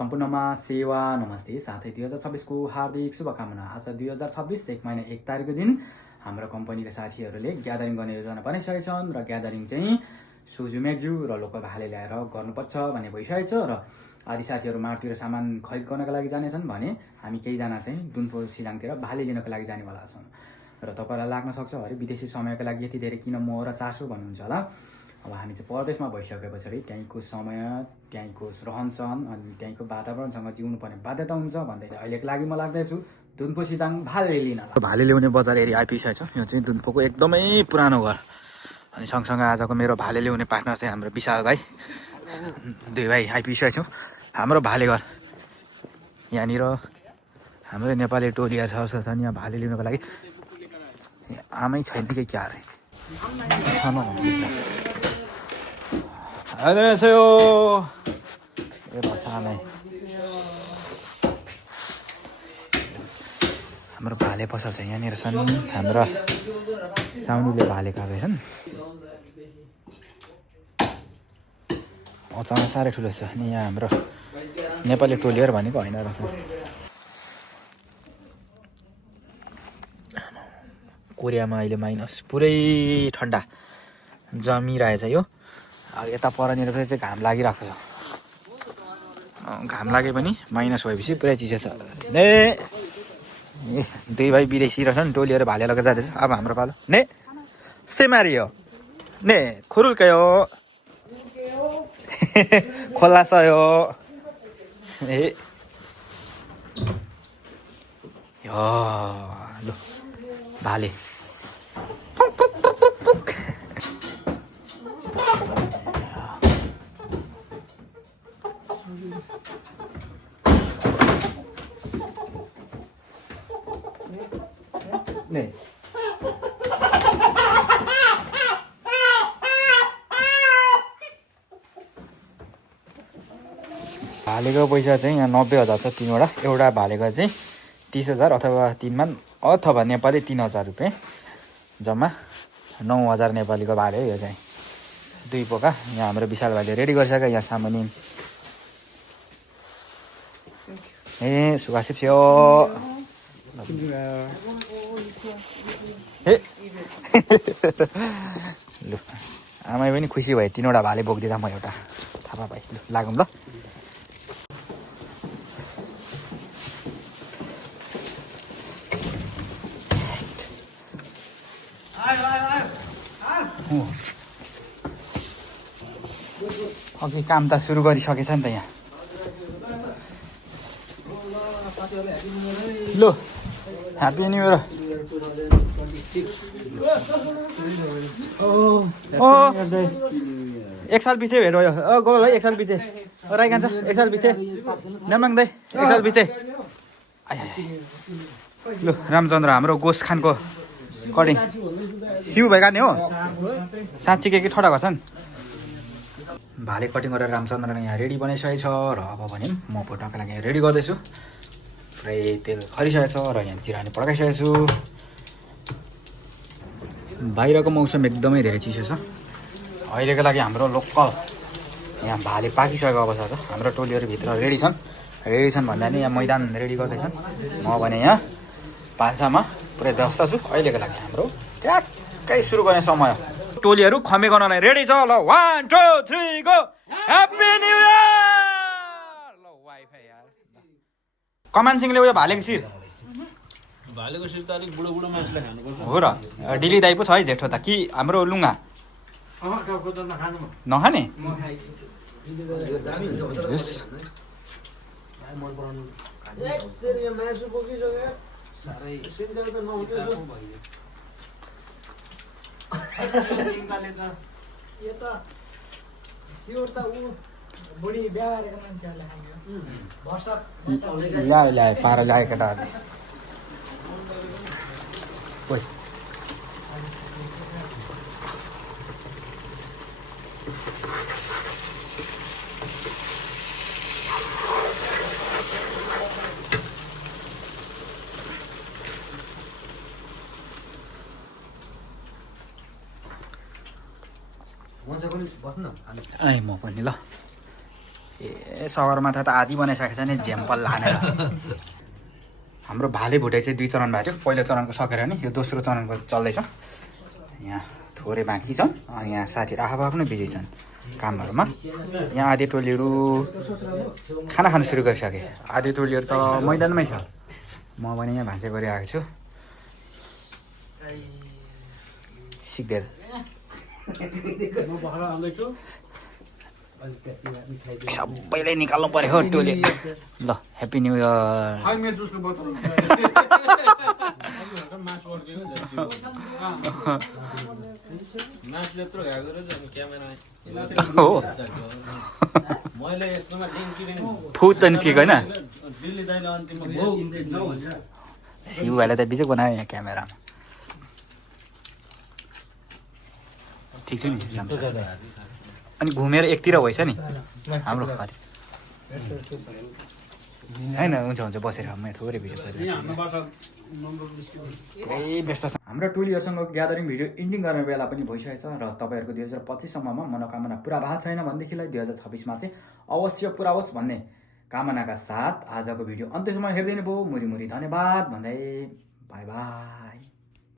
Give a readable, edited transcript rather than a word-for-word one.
सम्पूर्णमा सेवा नमस्ते। साथै 2026 को हार्दिक शुभकामना। आज 2026 एक महिना 1 तारिकको दिन हाम्रो कम्पनीका साथीहरूले ग्यादरिङ गर्ने योजना बनाइसकेका छन् र ग्यादरिङ चाहिँ सुजु मेग्जु र लोकल भाले ल्याएर गर्नुपर्छ भन्ने भइसकेको छ र आदि साथीहरू मार्गतिर सामान खरिद गर्नका लागि जानेछन् भने हामी केहीजना चाहिँ दुनपो सिलाङतिर भाले लिनको लागि जानेवाला छौँ र तपाईँलाई लाग्न सक्छ अरे विदेशी समयको लागि यति धेरै किन मोह र चासो भन्नुहुन्छ होला। अब हामी चाहिँ परदेशमा भइसके पछाडि त्यहीँको समय त्यहीँको रहनसहन अनि त्यहीँको वातावरणसँग जिउनु पर्ने बाध्यता हुन्छ भन्दै अहिलेको लागि म लाग्दैछु दुनपो सिजाङ भाले लिन। भाले ल्याउने बजार एरिया आइपुगेको छ। यो चाहिँ दुनपोको एकदमै पुरानो घर अनि सँगसँगै आजको मेरो भाले ल्याउने पार्टनर चाहिँ हाम्रो विशाल भाइ, दुई भाइ आइपुगिसकेको छौँ हाम्रो भाले घर। यहाँनिर हाम्रो नेपाली टोलीहरू छन् यहाँ भाले लिनुको लागि। आमै छैन कि क्या अरे 안녕하세요. 예, बसामै हाम्रो भाले पसल छ यहाँनिर छन्। हाम्रो साउनीले भाले खाएको छन्। अचानक साह्रै ठुलो छ। अनि यहाँ हाम्रो नेपाली टोलीहरू भनेको होइन रहेछ। कोरियामा अहिले माइनस पुरै ठन्डा जमिरहेछ यो। यता परनिर फेरि चाहिँ घाम लागिरहेको छ। घाम लागे पनि माइनस भएपछि पुरै चिसो छ। ए दुई भाइ विदेशी रहेछन् टोलीहरू भाले लगेर जाँदैछ। अब हाम्रो पालो ने सेमारी हो ने खुरुल्कै हो खोला छ यो। ए लु भाले ने भालेको पैसा चाहिँ यहाँ 90,000 छ तीनवटा। एउटा भालेको चाहिँ 30,000 अथवा तीनमा अथवा नेपाली 3,000 रुपियाँ जम्मा 9,000 नेपालीको भाले हो यो चाहिँ दुई पोका। यहाँ हाम्रो विशाल भाइले रेडी गरिसक्यो। यहाँ सामानी ए सुभाषिप थियो ए लु आमै पनि खुसी भयो। तीनवटा भाले बोकिदिँदा म एउटा थापा भाइ लु लागौँ ल। अघि काम त सुरु गरिसकेछ नि त यहाँ। लो ह्याप्पी न्यु इयर। एक साल पछि भेट भयो। गोल है एक साल पछि राई खान्छ एक साल पछि नामाङ्दै एक साल पछि। लु रामचन्द्र हाम्रो गोस खानको कटिङ सिउ भाइ काट्ने हो। साँच्ची के ठटा गर्छन्। भाले कटिङ गरेर रामचन्द्रले यहाँ रेडी बनाइसकेको छ र अब भने म फोटोका लागि यहाँ रेडी गर्दैछु। पुरै तेल खरिसकेको छ र यहाँ जिरानी पड्काइसकेको छु। बाहिरको मौसम एकदमै धेरै चिसो छ। अहिलेको लागि हाम्रो लोकल यहाँ भाले पाकिसकेको अवस्था छ। हाम्रो टोलीहरू भित्र रेडी छन् भन्दा नि यहाँ मैदान रेडी गर्दैछन्। म भने यहाँ भान्सामा पुरै व्यवस्था छु। अहिलेको लागि हाम्रो ट्याक्कै सुरु गर्ने समय। टोलीहरू खमे गर्नलाई रेडी छ। ल 1 2 3 गो ह्याप्पी न्यु इयर। ल वाइफाई यार कमान सिंहले उयो भालेको शिर शिर त अलिक बुढो मान्छेले खानुपर्छ हो र। डिली दाइ पो छ है जेठो त कि हाम्रो लुङ्गा नखाने। ल्याए पारा ल्याए केटाहरूले। म पनि ल ए सगरमाथा त आधी बनाइसकेको छ नि झ्याम्पल लानेर हाम्रो भाले भुटाइ चाहिँ 2 चरण भएको थियो पहिलो चरणको सकेर नि यो दोस्रो चरणको चल्दैछ यहाँ थोरै बाँकी छन् अनि यहाँ साथीहरू आफू आफ्नो बिजी छन् कामहरूमा यहाँ आधी टोलीहरू खाना खानु सुरु गरिसके आधी टोलीहरू त मैदानमै छ म पनि यहाँ भान्सा गरिरहेको छु सिक्देल सबैलाई निकाल्नु पर्यो हो टोली ल ह्याप्पी न्यू इयर हो फुट त निस्केको होइन सिउ भाइलाई त बिजोक बनायो यहाँ क्यामेरामा ठिक छ नि राम्रो छ। अनि घुमेर एकतिर भएछ नि हाम्रो खरि होइन हुन्छ हुन्छ बसेर म थोरै भिडियो पुरै व्यस्त छ हाम्रो टोलीहरूसँग ग्यादरिङ भिडियो इन्डिङ गर्ने बेला पनि भइसकेको छ र तपाईँहरूको 2025सम्ममा मनोकामना पुरा भएको छैन भनेदेखिलाई 2026मा चाहिँ अवश्य पुरा होस् भन्ने कामनाका साथ आजको भिडियो अन्त्यसम्म हेरिदिनु भयो मुरी मुरी धन्यवाद भन्दै बाई बाई।